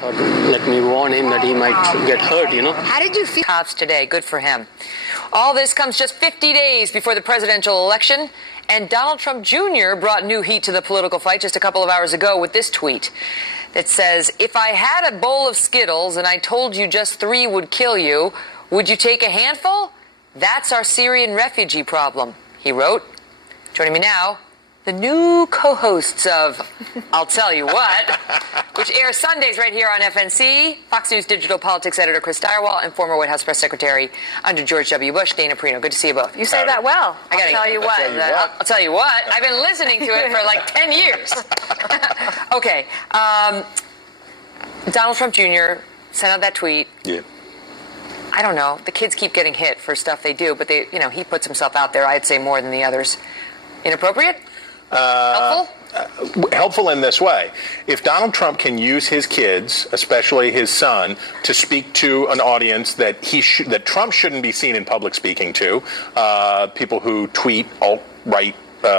Let me warn him that he might get hurt, How did you feel? Cops today. Good for him. All this comes just 50 days before the presidential election, and Donald Trump Jr. brought new heat to the political fight just a couple of hours ago with this tweet that says, "If I had a bowl of Skittles and I told you just 3 would kill you, would you take a handful? That's our Syrian refugee problem," he wrote. Joining me now, the new co-hosts of I'll Tell You What, which airs Sundays right here on FNC, Fox News digital politics editor Chris Direwall, and former White House press secretary under George W. Bush, Dana Perino. Good to see you both. You say that well. I'll tell you what. I'll tell you what. I've been listening to it for like 10 years. Okay. Donald Trump Jr. sent out that tweet. Yeah. I don't know. The kids keep getting hit for stuff they do, but he puts himself out there, I'd say, more than the others. Inappropriate? Helpful? Helpful in this way. If Donald Trump can use his kids, especially his son, to speak to an audience that that Trump shouldn't be seen in public speaking to, people who tweet alt-right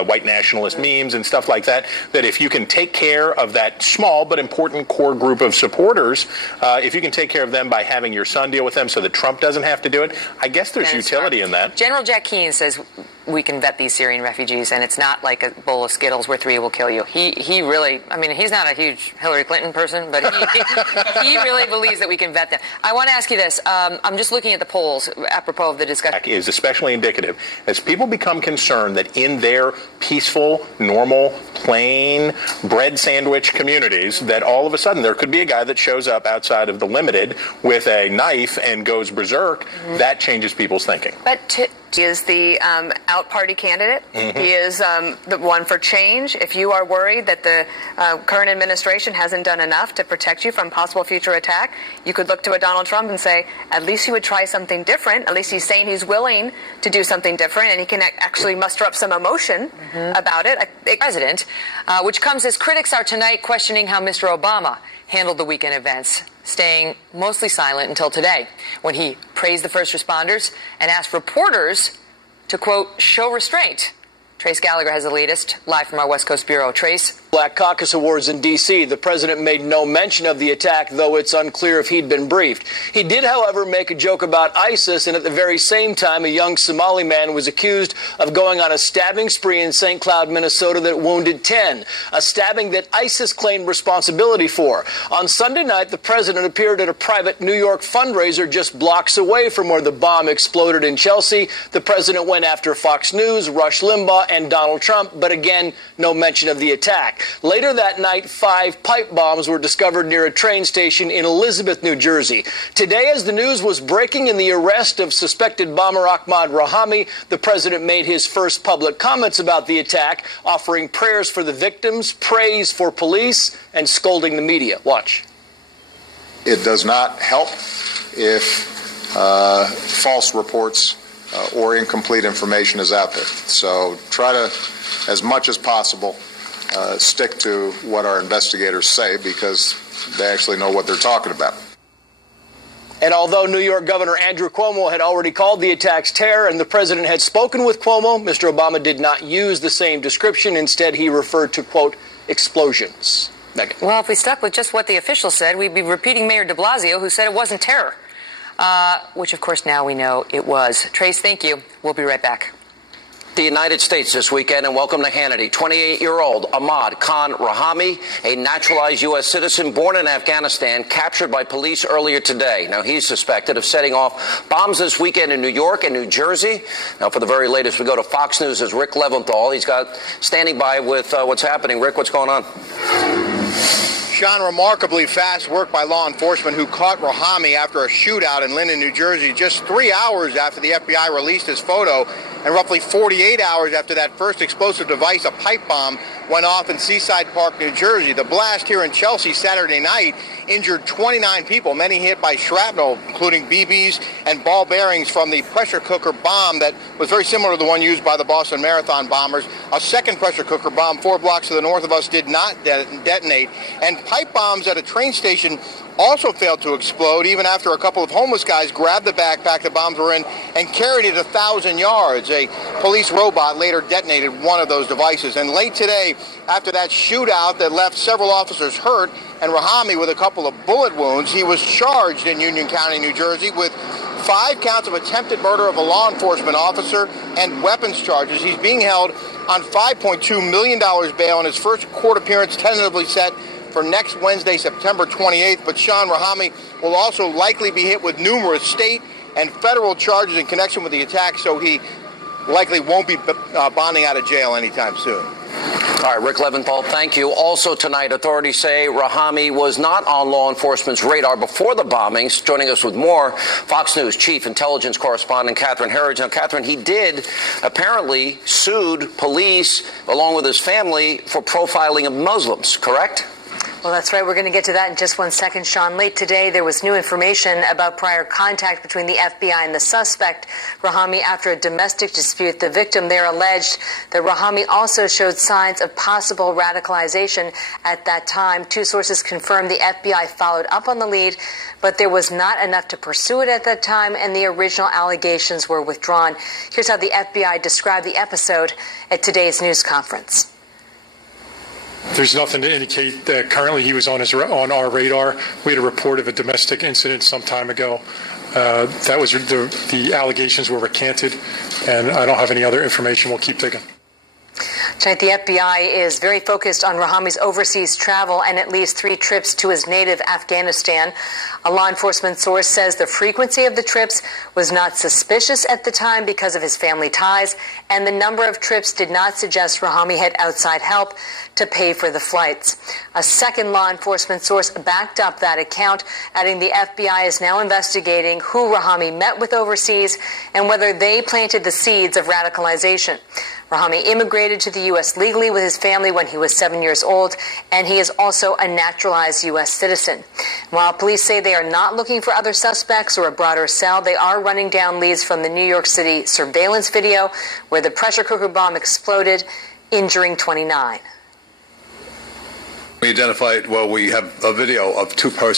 white nationalist memes and stuff like that, that if you can take care of that small but important core group of supporters, if you can take care of them by having your son deal with them so that Trump doesn't have to do it, I guess there's utility in that. General Jack Keane says we can vet these Syrian refugees, and it's not like a bowl of Skittles where 3 will kill you. He really, I mean, he's not a huge Hillary Clinton person, but he really believes that we can vet them. I want to ask you this. I'm just looking at the polls apropos of the discussion. Is especially indicative as people become concerned that in their peaceful, normal, plain bread sandwich communities, that all of a sudden there could be a guy that shows up outside of the Limited with a knife and goes berserk. That changes people's thinking. But he is the out party candidate. He is the one for change. If you are worried that the current administration hasn't done enough to protect you from possible future attack, you could look to a Donald Trump and say, at least he would try something different. At least he's saying he's willing to do something different, and he can actually muster up some emotion about it. President, which comes as critics are tonight questioning how Mr. Obama handled the weekend events, staying mostly silent until today, when he praised the first responders and asked reporters to, quote, show restraint. Trace Gallagher has the latest, live from our West Coast Bureau. Trace? Black Caucus Awards in D.C. The president made no mention of the attack, though it's unclear if he'd been briefed. He did, however, make a joke about ISIS, and at the very same time, a young Somali man was accused of going on a stabbing spree in St. Cloud, Minnesota that wounded 10, a stabbing that ISIS claimed responsibility for. On Sunday night, the president appeared at a private New York fundraiser just blocks away from where the bomb exploded in Chelsea. The president went after Fox News, Rush Limbaugh, and Donald Trump, but again, no mention of the attack. Later that night, 5 pipe bombs were discovered near a train station in Elizabeth, New Jersey. Today, as the news was breaking in the arrest of suspected bomber Ahmad Rahami, the president made his first public comments about the attack, offering prayers for the victims, praise for police, and scolding the media. Watch. It does not help if false reports or incomplete information is out there. So try to, as much as possible, stick to what our investigators say, because they actually know what they're talking about. And although New York Governor Andrew Cuomo had already called the attacks terror and the president had spoken with Cuomo, Mr. Obama did not use the same description. Instead, he referred to, quote, explosions. Megan. Well, if we stuck with just what the officials said, we'd be repeating Mayor de Blasio, who said it wasn't terror, which, of course, now we know it was. Trace, thank you. We'll be right back. The United States this weekend, and welcome to Hannity. 28-year-old Ahmad Khan Rahami, a naturalized U.S. citizen born in Afghanistan, captured by police earlier today. Now, he's suspected of setting off bombs this weekend in New York and New Jersey. Now, for the very latest, we go to Fox News' Rick Leventhal. He's got standing by with what's happening. Rick, what's going on? Sean, remarkably fast work by law enforcement who caught Rahami after a shootout in Linden, New Jersey, just 3 hours after the FBI released his photo, and roughly 48 hours after that first explosive device, a pipe bomb, went off in Seaside Park, New Jersey. The blast here in Chelsea Saturday night injured 29 people, many hit by shrapnel, including BBs and ball bearings from the pressure cooker bomb that was very similar to the one used by the Boston Marathon bombers. A second pressure cooker bomb 4 blocks to the north of us did not detonate. And pipe bombs at a train station also failed to explode, even after a couple of homeless guys grabbed the backpack the bombs were in and carried it 1,000 yards. A police robot later detonated one of those devices. And late today, after that shootout that left several officers hurt and Rahami with a couple of bullet wounds, he was charged in Union County, New Jersey, with 5 counts of attempted murder of a law enforcement officer and weapons charges. He's being held on $5.2 million bail, and his first court appearance tentatively set for next Wednesday, September 28th. But Sean Rahami will also likely be hit with numerous state and federal charges in connection with the attack, so he likely won't be bonding out of jail anytime soon. All right, Rick Leventhal, thank you. Also tonight, authorities say Rahami was not on law enforcement's radar before the bombings. Joining us with more, Fox News Chief Intelligence Correspondent Catherine Herridge. Now, Catherine, he did apparently sued police along with his family for profiling of Muslims, correct? Well, that's right. We're going to get to that in just one second, Sean. Late today, there was new information about prior contact between the FBI and the suspect, Rahami, after a domestic dispute. The victim there alleged that Rahami also showed signs of possible radicalization at that time. 2 sources confirmed the FBI followed up on the lead, but there was not enough to pursue it at that time, and the original allegations were withdrawn. Here's how the FBI described the episode at today's news conference. There's nothing to indicate that currently he was on our radar. We had a report of a domestic incident some time ago. That was the allegations were recanted, and I don't have any other information. We'll keep digging. Tonight, the FBI is very focused on Rahami's overseas travel and at least 3 trips to his native Afghanistan. A law enforcement source says the frequency of the trips was not suspicious at the time because of his family ties, and the number of trips did not suggest Rahami had outside help to pay for the flights. A second law enforcement source backed up that account, adding the FBI is now investigating who Rahami met with overseas and whether they planted the seeds of radicalization. Rahami immigrated to the U.S. legally with his family when he was 7 years old, and he is also a naturalized U.S. citizen. While police say they are not looking for other suspects or a broader cell, they are running down leads from the New York City surveillance video where the pressure cooker bomb exploded, injuring 29. We identified, we have a video of 2 persons